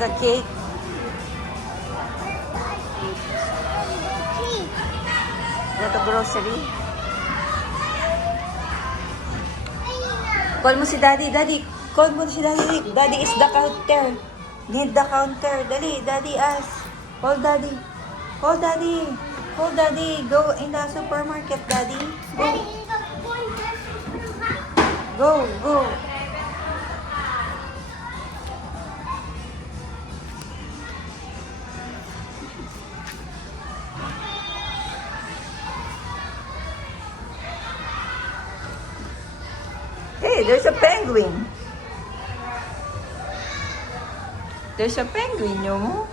It's a cake. Go to grocery. Call mo si Daddy. Daddy, call mo si Daddy. Daddy is the counter. Need the counter. Dali, Daddy ask. Call Daddy. Call Daddy. Call Daddy. Go in the supermarket, Daddy. Go. Go. Hey, there's a penguin. There's a penguin, no?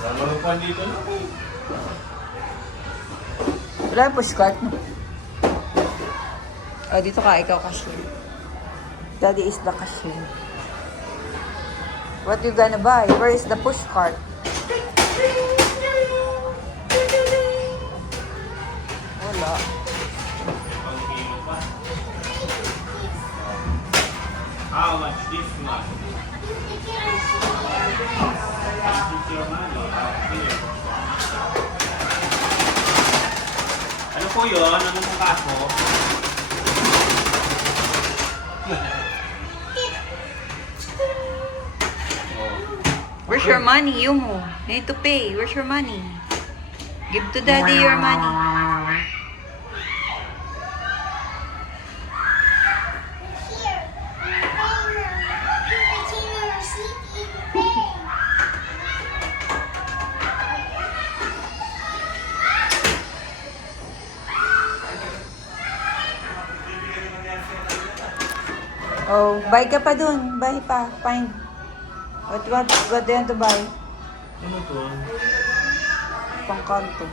Ano pa dito na? Wala yung pushcart mo. Oh, dito ka, ikaw cashier. Daddy is the cashier. What you gonna buy? Where is the pushcart? Wala. How much this much? This your money. Here. Ano po yun? Anong kaso? Where's your money, Yumo? Need to pay. Where's your money? Give to Daddy your money. Oh, buy ka pa dun. Buy pa. Fine. What do you want to buy? Ano to? Pangkanto.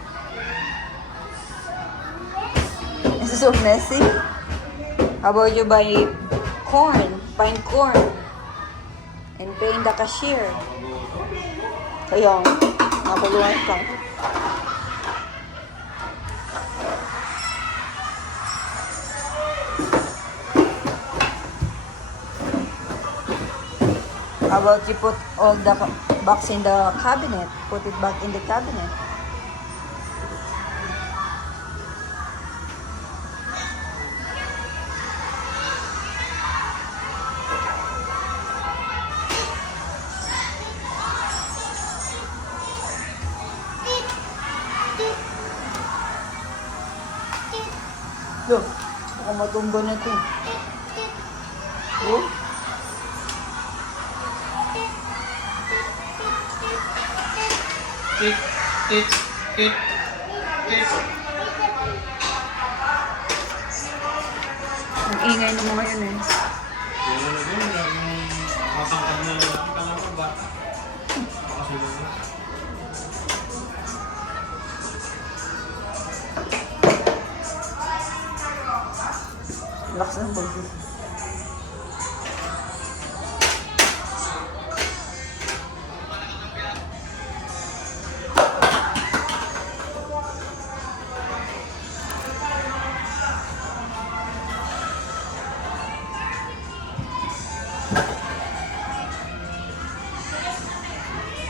This is so messy. How about you buy corn? Find corn. And paying the cashier. Kaya, nakuluan ka. How about you put all the box in the cabinet? Put it back in the cabinet. Look, baka matumba na ito. Oh. Tik, tik, tik, tik. Ang ingay ng mga yun eh. Yung ano din, yung matangkad na lalaki ka naman ba? Kasi lang. Lakas ng boses.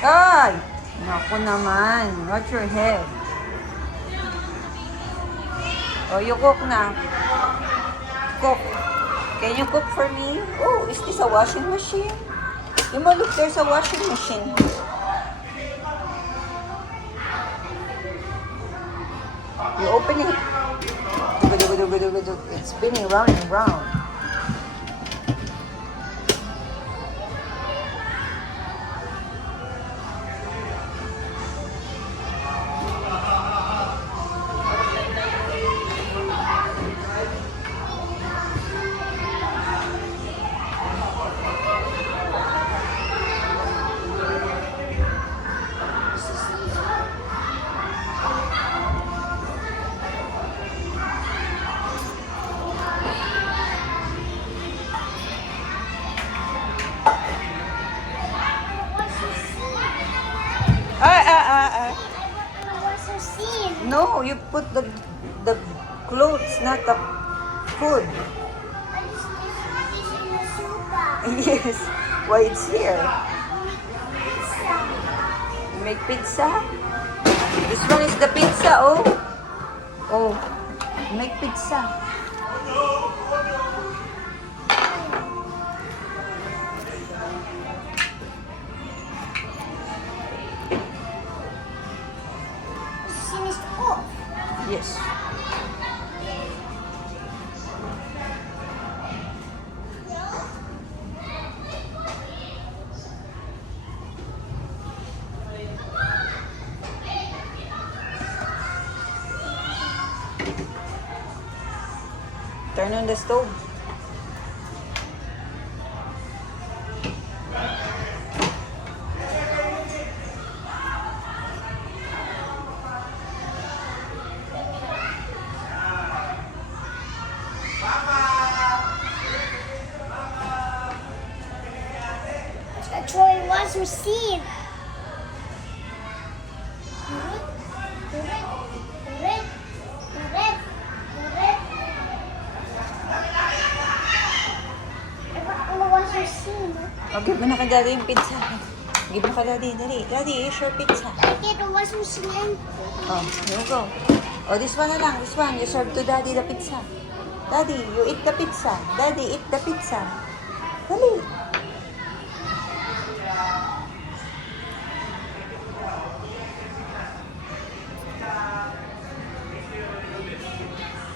Ay! Naku naman. Watch your head. Oh, you cook na. Cook. Can you cook for me? Oh, is this a washing machine? You mo look, there's a washing machine. You open it. It's spinning round and round. No, you put the clothes, not the food. Yes, why it's here? Make pizza. This one is the pizza, oh. Oh, make pizza. Finished off. Yes. Turn on the stove. A Troy was received. Was received. Oh, give mo na kay Daddy yung pizza. Give mo kay Daddy, dali. Daddy, here's your pizza. Get the washing machine. Oh, here you go. Oh, this one na lang. This one. You serve to Daddy the pizza. Daddy, you eat the pizza. Daddy, eat the pizza. Dali.